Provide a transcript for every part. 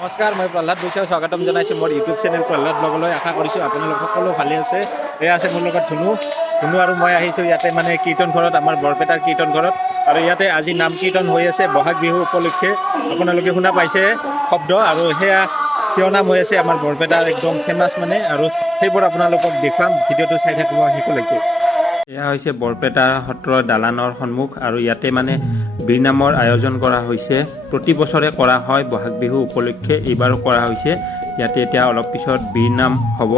নমস্কাৰ, মই প্ৰহ্লাদ বৈশ্যক স্বাগতম জনাইছোঁ মোৰ ইউটিউব চেনেল প্ৰহ্লাদ ব্লগলৈ। আশা কৰিছোঁ আপোনালোক সকলো ভালে আছে। এয়া আছে মোৰ লগত ধুনু আৰু মই আহিছোঁ ইয়াতে মানে কীৰ্তন ঘৰত, আমাৰ বৰপেটাৰ কীৰ্তন ঘৰত। আৰু ইয়াতে আজি নাম কীৰ্তন হৈ আছে বহাগ বিহু উপলক্ষে। আপোনালোকে শুনা পাইছে শব্দ, আৰু সেয়া থিয় নাম হৈ আছে আমাৰ বৰপেটাৰ একদম ফেমাছ মানে, আৰু সেইবোৰ আপোনালোকক দেখুৱাম। ভিডিঅ'টো চাই থাকিব শেষলৈকে। এয়া হৈছে বৰপেটা সত্ৰৰ দালানৰ সন্মুখ, আৰু ইয়াতে মানে বীৰনামৰ আয়োজন কৰা হৈছে। প্ৰতি বছৰে কৰা হয় বহাগ বিহু উপলক্ষে, এইবাৰো কৰা হৈছে। ইয়াতে এতিয়া অলপ পিছত বীৰনাম হ'ব।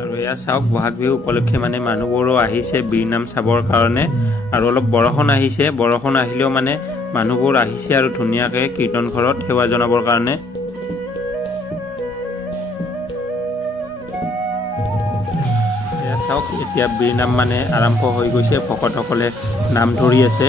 আৰু এয়া চাওক, বহাগ বিহু উপলক্ষে মানে মানুহবোৰো আহিছে বীৰনাম চাবৰ কাৰণে। আৰু অলপ বৰষুণ আহিছে, বৰষুণ আহিলেও মানে মানুহবোৰ আহিছে আৰু ধুনীয়াকৈ কীৰ্তন ঘৰত সেৱা জনাবৰ কাৰণে। চাওক, এতিয়া বীৰনাম মানে আৰম্ভ হৈ গৈছে, ভকতসকলে নাম ধৰি আছে।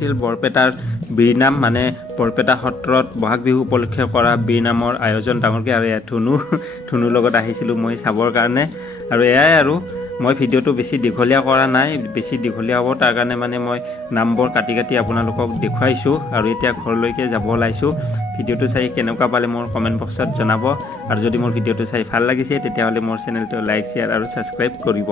আছিল বৰপেটাৰ বীৰনাম, মানে বৰপেটা সত্ৰত বহাগ বিহু উপলক্ষে কৰা বীৰনামৰ আয়োজন ডাঙৰকৈ। আৰু এয়া ধুনুৰ লগত আহিছিলোঁ মই চাবৰ কাৰণে। আৰু এয়াই আৰু, মই ভিডিঅ'টো বেছি দীঘলীয়া কৰা নাই, বেছি দীঘলীয়া হ'ব তাৰ কাৰণে মানে মই নামবোৰ কাটি আপোনালোকক দেখুৱাইছোঁ। আৰু এতিয়া ঘৰলৈকে যাব ওলাইছোঁ। ভিডিঅ'টো চাই কেনেকুৱা পালে মোৰ কমেণ্ট বক্সত জনাব। আৰু যদি মোৰ ভিডিঅ'টো চাই ভাল লাগিছে তেতিয়াহ'লে মোৰ চেনেলটো লাইক, শ্বেয়াৰ আৰু ছাবস্ক্ৰাইব কৰিব।